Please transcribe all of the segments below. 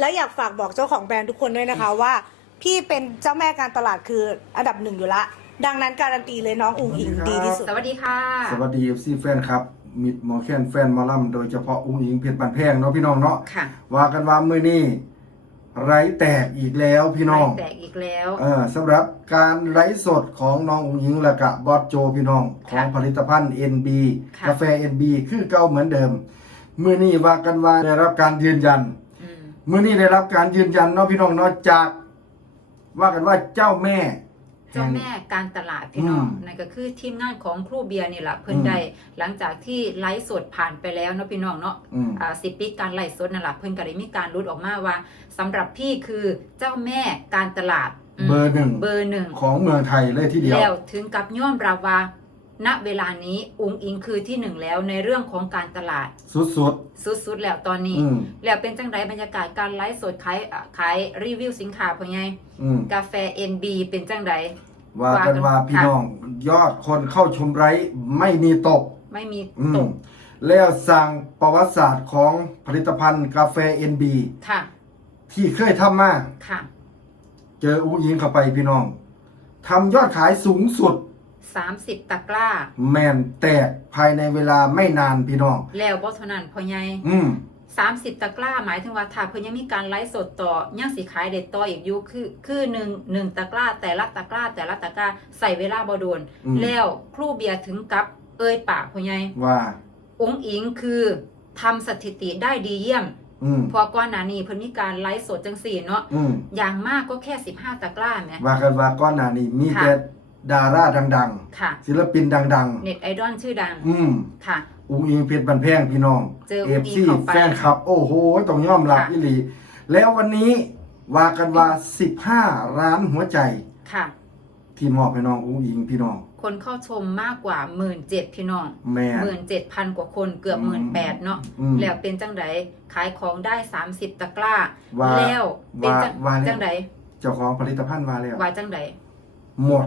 แล้วอยากฝากบอกเจ้าของแบรนด์ทุกคนด้วยนะคะว่า พี่เป็นเจ้าแม่การตลาดคืออันดับหนึ่งอยู่ละ ดังนั้นการันตีเลยน้องอุ๋งอิงดีที่สุด สวัสดีค่ะ สวัสดีเอฟซีแฟนครับมิดหมอแคนแฟนหมอลำโดยเฉพาะอุ้งอิงเพชรบันแพงเนาะพี่น้องเนาะค่ะ ว่ากันว่ามื้อนี้ไร้แตกอีกแล้วพี่น้อง แตกอีกแล้ว เออสำหรับการไร้สดของน้องอุ้งอิงและกะบอสโจพี่น้อง ของค่ะผลิตภัณฑ์ NB ค่ะ กาแฟ NB คือเก่าเหมือนเดิมมื้อนี้ว่ากันว่าได้รับการยืนยันอื มมื้อนี้ได้รับการยืนยันเนาะพี่น้องเนาะจาก ว่ากันว่าเจ้าแม่เจ้าแม่การตลาดพี่น้องอืมนั่นก็คือทีมงานของครูเบียร์นี่แหละเพิ่นอืมได้หลังจากที่ไลฟ์สดผ่านไปแล้วเนาะพี่น้องเนาะอืมอ่าสิบปีการไลฟ์สดนั่นแหละเพิ่นก็ได้มีการรุดออกมาว่าสำหรับพี่คือเจ้าแม่การตลาดมเบอร์หนึ่งเบอร์หนึ่งของเมืองไทยเลยทีเดียวแล้วถึงกับยอมรับว่า ณเวลานี้อุงอิงคือที่หนึ่งแล้วในเรื่องของการตลาด สุด สุดๆแล้วตอนๆนี้ อืมแล้วเป็นจังไดบรรยากาศการไลฟ์สดขายอะขายรีวิวสินค้าพ่อใหญ่อืม กาแฟ NB เป็นจังไดว่ากันว่าว่ากันพี่น้องยอดคนเข้าชมไร้ไม่มีตก ไม่มีอืตม กแล้วสั่งประวัติศาสตร์ของผลิตภัณฑ์กาแฟ NB ค่ะ ที่เคยทำมา ค่ะ เจออุ้งยิงเข้าไปพี่น้องทำยอดขายสูงสุด 30 ตะกร้า แมนแตกภายในเวลาไม่นานพี่น้อง แล้วบ่เท่านั้นพ่อใหญ่อืม30ตะกร้าหมายถึงว่าถ้าเพิ่นยังมีการไลฟ์สดต่อยังสิขายเด็ดต่ออีกอยู่คือคือหนึ่งหนึ่งตะกร้าแต่ละตะกร้าแต่ละตะกร้าใส่เวลาบ่โดน อืม แล้วครูเบียร์ถึงกับเอ่ยปากพ่อใหญ่ว่า องค์อิงคือทำสถิติได้ดีเยี่ยม อืมเพอก่อนหน้านี้เพิ่นมีการไลฟ์สดจังสี่เนาะอืมอย่างมากก็แค่ 15 ตะกร้าแหม ว่ากันว่าก้อนหน้านี้มีค่ะ แต่ ดาราดังค่ะๆ ศิลปินดัง เน็ตไอดอลชื่อดังๆ อืมค่ะ อุ้งอิงเพชรบันแพงพี่น้องเจอเออุ้ฟงอิงซีเข้าไปแฟนคลับ โอ้โห ต้องยอมรับค่ะอีหลี แล้ววันนี้ว่ากันว่า 15ล้านหัวใจ ค่ะ ที่มอบให้น้องอุ้งอิงพี่น้อง คนเข้าชมมากกว่า1 7 0 0 0พี่น้องแม่ หมื่นเจ็ดพันกว่าคนเกือบอืหมมื่นแปดเนาะอืม แล้วเป็นจังไดขายของได้ 30 ตะกร้า ว่าแล้วเป็นจังว่าว่าแล้ว จังไดเจ้าของผลิตภัณฑ์มาแล้ว ว่าจังไดหมด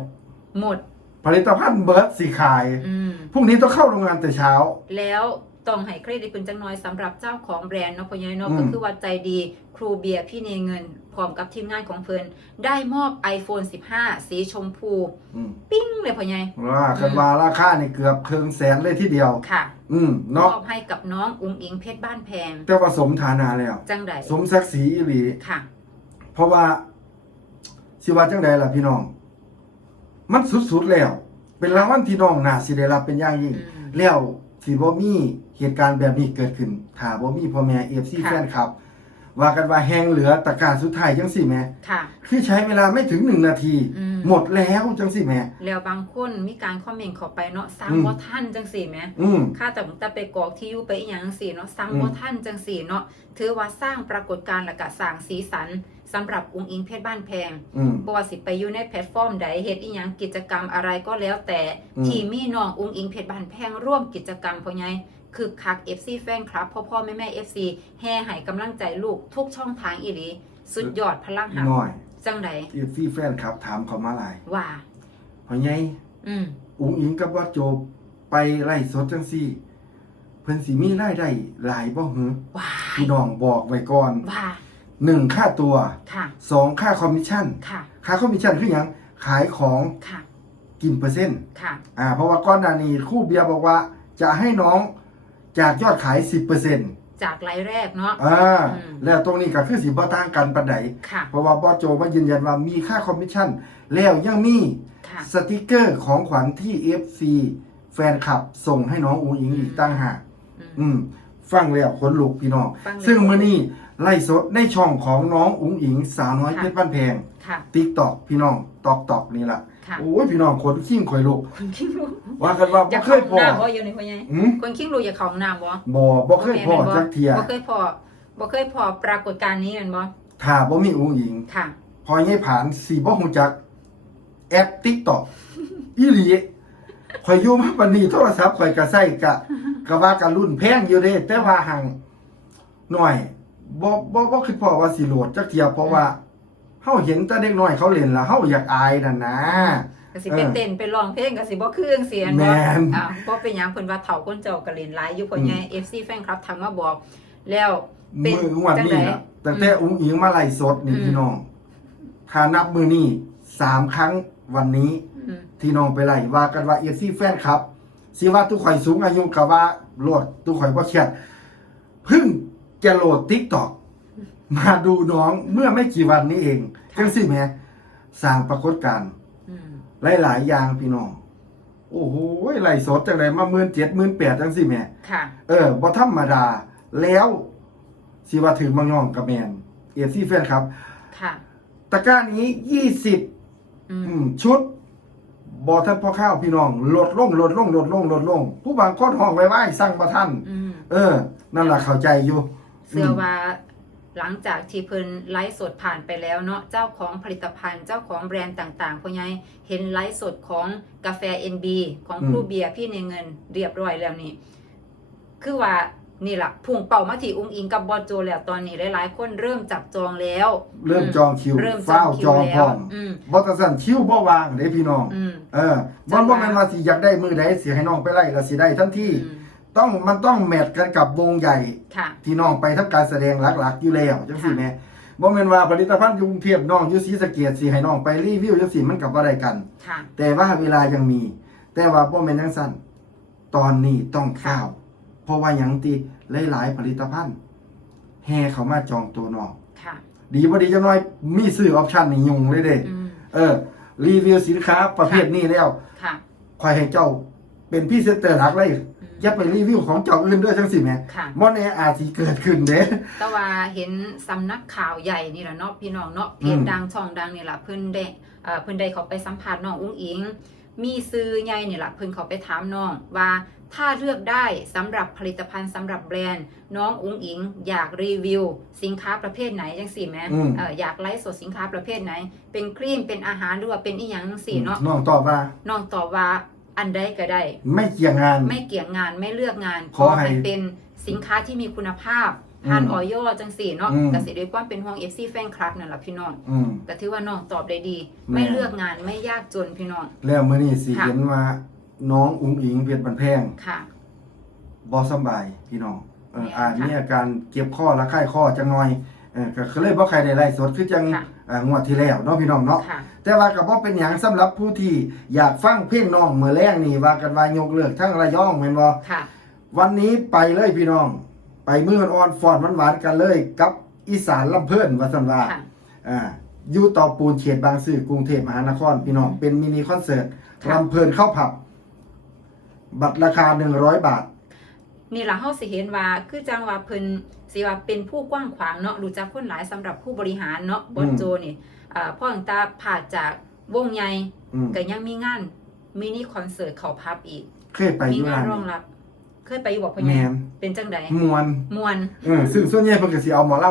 หมด ผลิตภัณฑ์เบิร์ดสีขาย อืม พรุ่งนี้ต้องเข้าโรงงานแต่เช้า แล้วต้องให้เครดิตเป็นจังน้อยสำหรับเจ้าของแบรนด์เนาะพ่อใหญ่เนาะอืม ก็คือว่าใจดีครูเบียร์พี่เนเงิน พร้อมกับทีมงานของเพิ่นได้มอบ iPhone 15 สีชมพู อืมปิ้งเลยพ่อใหญ่ว่ากันว่าราคานี่เกือบเคิงแสนเลยทีเดียว ค่ะอืมมเนาะอบให้กับน้องอุงอิงเพชรบ้านแพง แต่ว่าสมฐานะแล้ว จังไดสมศักดิ์ศรีอีหลี ค่ะ เพราะว่าสิว่าจังใดล่ะพี่น้อง มันสุดๆแล้ว เป็นรางวัลที่น้องน่าสิได้รับเป็นอย่างยิ่งอืมแล้วสิบ่มีเหตุการณ์แบบนี้เกิดขึ้นถ้าบ่มีพ่อแม่ FC ค่ะ แฟนคลับ ว่ากันว่าแหงเหลือตะกร้าสุดท้ายจังสิแม่ค่ะ คือใช้เวลาไม่ถึงหนึ่งนาที อืม หมดแล้วจังสิแม่ แล้วบางคนมีการคอมเมนต์เข้าไปเนาะสั่งอืม บ่ทันจังสี่แหมอืมค่าแต่ผมจะไปกรอกที่อยู่ไปอีหยังจังสี่เนาะสั่งอืม บ่ทันจังสี่เนาะถือว่าสร้างปรากฏการณ์และก็สร้างสีสัน สำหรับองค์อิงเพชรบ้านแพงอืมบ่ว่าสิไปอยู่ในแพลตฟอร์มใดเฮ็ดอีหยังกิจกรรมอะไรก็แล้วแต่ อืม ที่มีน้ององค์อิงเพชรบ้านแพงร่วมกิจกรรมพ่อใหญ่คือคัก FC แฟนคลับ พ่อพ่อแม่แม่ FC แห่ให้กำลังใจลูกทุกช่องทางอีหลีสุดยอดพลังหักน้อยจังได FC แฟนคลับถามเขามาหลายว่า เพราะไงอืม อุ๋งอิงกับว่าโจบไปไล่สดจังซี่ เพิ่นสิมีรายได้หลายบ่หือว่าพี่น้องบอกไว้ก่อน ว่า หนึ่งค่าตัวค่ะสองค่าคอมมิชชั่นค่ะค่าคอมมิชชั่นคือหยังขายของค่ะกินเปอร์เซ็นต์ค่ะอ่าเพราะว่าก้อนหนานี้ครู่เบียร์บอกว่า จะให้น้องจากยอดขาย10%จากไลฟ์แรกเนาะอ่าอืมแล้วตรงนี้ก็คือสิบ่ต่างกันปานใดค่ะเพราะว่าบอสโจมายืนยันว่ามีค่าคอมมิชชั่น แล้วยังมีค่ะสติกเกอร์ของขวัญที่ FC แฟนคลับส่งให้น้องอูอิงอีกตั้งหากอืมอืมฟังแล้วขนลุกพี่น้องฟังแล้วซึ่งมื้อนี้ ไล่สดในช่องของน้องอุ๋งอิงสาวน้อยค่ะเพชรบ้านแพงค่ะ ติ๊กตอกพี่น้องตอกตอกนี่ล่ะค่ะ โอ้ยพี่น้องขนขิ้งข่อยลุกคนคิงรู้ว่ากันว่าอบ่ยากเคเข้ายห้องพอน้ำบ่อยู่ในพ่อใหญ่หืมคนคิงรู้อยากเข้าห้องน้ำบ่บ่บ่เคยพอจักเทียบ่เคยพอบ่เคยพอปรากฏการณ์นี้แม่นบ่ถ้าบ่มีอุ๋งอิง ค่ะ พอให้ผ่านสิบ่ฮู้จัก แอป TikTok อีหลีข่อยอยู่มาปานนี้โทรศัพท์ข่อยก็ใช้กะก็ว่ากันรุ่นแพงอยู่เด้แต่ว่าหังหน่อย บ่บ่บ่คิดพอว่าสิโหลดจักเทียเพราะว่าเฮาเห็นแต่เด็กน้อยเขาเล่นแล้วเฮาอยากอายนั่นนะก็สิไปเต้นไปร้องเพลงก็สิบ่คือจังซี่แม่นแม่บ่นอ่าบ่เป็นหยังเพิ่นว่าเฒ่าคนเจ้าก็เล่นหลายอยู่พ่อใหญ่ FC แฟนคลับทักมาบอก แล้วเป็นมืองวดนี้จังใดนะแต่แต่อุ้งอิงมาไล่สดนี่อืมพี่น้องถ้านับมือนี่สามครั้งวันนี้อืมที่น้องไปไล่ว่ากันว่าเอฟซีแฟนครับสิว่าทุกข่อยสูงอายุกับว่าโหลดทุกข่อยบ่เครียดเพิ่ง จะโหลดติ๊กตอกมาดูน้องเมื่อไม่กี่วันนี้เองจังสิแหม่สร้างปรากฏการณ์อืมหลายๆอย่างพี่น้อง โอ้โหไล่สดจังไดมาหมื่นเจ็ดหมื่นแปดจังสิแหม่ ค่ะ เออบ่ธรรมดา แล้วสิว่าถึงบางย่องกับแมนเอฟซีแฟนครับ ค่ะ ตะกร้านี้ยี่สิบอืมอืมชุดบอท่านพ่อข้าวพี่น้อง ลดลงลดลงลดลงลดลง ผู้บางคนห้องไว้ไว้สั่งมาท่าน อืม เออ นั่นแหละเข้าใจอยู่ เสื้อว่าหลังจากที่เพิ่นไลฟ์สดผ่านไปแล้วเนาะเจ้าของผลิตภัณฑ์เจ้าของแบรนด์ต่างๆพ่อใหญ่เห็นไลฟ์สดของกาแฟ NB ของครูเบียร์พี่ในเงินเรียบร้อยแล้วนี่ คือว่านี่ล่ะพุ่งเป่ามาที่อุ้งอิงกับบอโจแล้วตอนนี้หลายๆคนเริ่มจับจองแล้ว เริ่มจองคิวเริ่มจอเฝ้างคิจวองแล้พร้วอมอืมบอตสันคิวบ่วางเด้พี่น้องอืมเออบ่บ่แม่นว่าสิอยากได้มือใดสิให้น้องไปไล่แล้วสิได้ทันทีอืม ต้องมันต้องแมทกันกับวงใหญ่ ค่ะ ที่น้องไปทำการแสดงหลักๆอยู่แล้วจังซี่ค่ะแหม่บ่แม่นว่าผลิตภัณฑ์อยู่กรุงเทพน้องอยู่ศรีสะเกษสิให้น้องไปรีวิวจังซี่มันก็บ่ได้กัน ค่ะ แต่ว่าเวลายังมี แต่ว่าบ่แม่นจังซั่นตอนนี้ต้องข้าว เพราะว่าหยังติหลายๆผลิตภัณฑ์แห่เข้ามาจองตัวน้องค่ะ ดีบ่ดีจังน้อยมีซื้อออปชั่นนี่ยุ่งเลยเด้อืมเออ รีวิวสินค้าประเภทนี้แล้วค่ะ คอยให้เจ้าเป็นพรี่เซนเตอร์หลักเลย อืมอย่าไปรีวิวของเจ้าอื่นด้วยจังซี่แหมค่ะบ่แน่อาจสิเกิดขึ้นเด้ แต่ว่าเห็นสำนักข่าวใหญ่นี่แหละเนาะพี่น้องเนาะเพอืจมดังช่องดังนี่แหละเพิ่นได้เอ่อเพิ่นได้เขาไปสัมภาษณ์น้องอุ้งอิง มีซื้อใหญ่นี่แหละเพิ่นเขาไปถามน้องว่าถ้าเลือกได้สำหรับผลิตภัณฑ์สำหรับแบรนด์ น้องอุ้งอิง อยากรีวิว สินค้าประเภทไหนจังสี่แหมอืม เอ่ออยากไลฟ์สดสินค้าประเภทไหน เป็นครีมเป็นอาหารหรือว่าเป็นอีหยังจังสี่เนาะ น้องตอบว่า น้องตอบว่า อันใดก็ได้ ไม่เกี่ยงงาน ไม่เกี่ยงงานไม่เลือกงานขอให้มันเป็นสินค้าที่มีคุณภาพผ่านอืมออยจังสี่เนาะอืมกสิด้วยความเป็นห่วง FC แฟนคลับนั่นแหละพี่น้องอืมก็ถือว่าน้องตอบได้ดีแม่ไม่เลือกงานไม่ยากจนพี่น้อง แล้วมื้อนี้สิค่ะเห็นว่าน้องอุ้งอิงเพชรบันแพงค่ะบ่สำบายพี่น้องเออเนี่ยอาจค่ะมีอาการเจ็บคอและไข้คอจังหน่อย เออก็เลยบ่ใครได้ไล่สดคือจังค่ะ เอ่องวดที่แล้วเนาะพี่น้องเนาะ ค่ะ แต่ว่าก็บ่เป็นหยังสำหรับผู้ที่อยากฟังเพลงน้องมื้อแรงนี่ว่ากันว่ายกเลิกทั้งระยองแม่นบ่ค่ะ วันนี้ไปเลยพี่น้อง ไปมื้ออ่อนๆฟอดหวานๆกันเลย กับอีสานลำเพิ่นว่าซั่นว่าค่ะ อ่าอยู่ต่อปูนเขตบางซื่อกรุงเทพมหานครพี่น้องเป็นมินิคอนเสิร์ตค่ะ ลำเพลินเข้าผับ บัตรราคา 100 บาท นี่ล่ะเฮาสิเห็นว่าคือจังว่าเพิ่นสิว่าเป็นผู้กว้างขวางเนาะรู้จักคนหลายสำหรับผู้บริหารเนาะบอนโจนี่อ่าพ่อตั้งแตาผ่าจากวงใหญ่อืมก็ยังมีงานมินิคอนเสิร์ตเขาพับอีก เคยไปอมียู่งานร้านรองรับ เคยไปอยู่บอกพะแมเนี่ยนเป็นจังใดมวนมวนเออซึ่งส่วนใหญ่เพิ่นก็สิเอาหมอล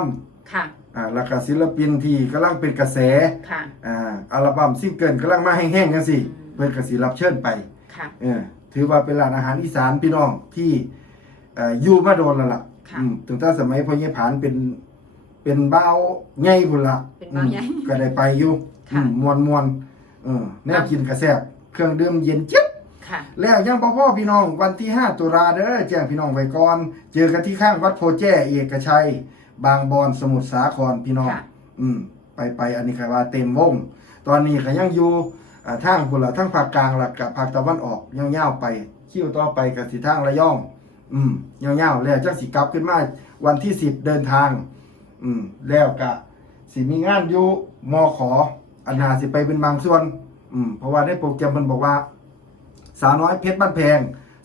ค่ะำอ่าแล้วก็ศิลปินที่กำลังเป็นกระแสค่ะอ่าอัลบั้มซิงเกิลกำลังมาแห้งๆจังซี่อืมเพิ่นก็สิรับเชิญไปค่ะเออถือว่าเป็นร้านอาหารอีสานพี่น้องที่ เอ่ออยู่มาโดนแล้วล่ะค่ะ อืมตั้งแต่สมัยพ่อใหญ่ผานเป็น เป็นบ้าวใหญ่พุ่นละเป็นบ้าวใหญ่อืมก็ได้ไปอยู่ค่ะ อืมมวนมวนๆเออแนวกินกระแซบเครื่องดื่มเย็นเจี๊ยบ ค่ะ แล้วยังพ่อพ่อพี่น้องวันที่ 5 ตุลาเด้อแจ้งพี่น้องไว้ก่อน เจอกันที่ข้างวัดโพแจ้เอกชัย บางบอนสมุทรสาครพี่น้อง ค่ะ อืมไปไปอันนี้คือว่าเต็มวง ตอนนี้ก็ยังอยู่อ่าทางพุ่นละทางภาคกลางและกับภาคตะวันออกยาวๆไปคิวต่อไปกับสิทางระยอง อืมยาวๆแล้วจังสิกลับขึ้นมาวันที่10เดินทาง อืม แล้วก็สิมีงานอยู่มอขออันนาสิไปเป็นบางส่วน อืม เพราะว่าในโปรแกรมมันบอกว่า สาวน้อยเพชรบ้านแพง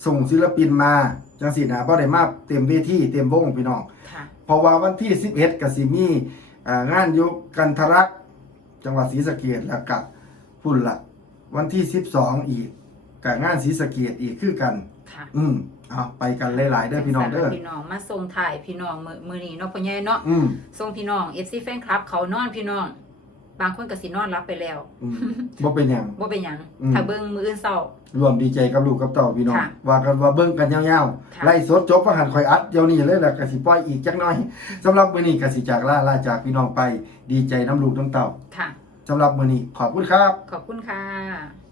ส่งศิลปินมาจังสินะเพราะได้มาเต็มเวทีเต็มวงพี่น้องค่ะเพราะว่าวันที่11กับสิมีอ่างานอยุกันทรักษ์จังหวัดศรีสะเกดแล้วกับพุ่นละวันที่12อีกกับงานศรีสะเกดอีกคือกัน ค่ะอืมเอาไปกันหลายๆเด้อพี่น้องเด้อพี่น้องมาส่งถ่ายพี่น้องมือมือนี้เนาะพ่อใหญ่เนาะอืมส่งพี่น้อง FC แฟนคลับ เขานอนพี่น้อง บางคนก็สินอนรับไปแล้วอืมบ่เป็นหยัง บ่เป็นหยังอืม ถ้าเบิ่งมื้ออื่นเช้า รวมดีใจกับลูกกับเต่าพี่น้อง ค่ะว่ากันว่าเบิ่งกันยาวค่ะ ๆไล่สดจบว่าหันคอยอัดเดี๋ยวนี้เลยแหละก็สิปล่อยอีกจักหน่อยสำหรับมื้อนี้ก็สิจากลาลาจากพี่น้องไป ดีใจน้ำลูกน้ำเต่าค่ะ สำหรับมื้อนี้ขอบคุณครับ ขอบคุณค่ะ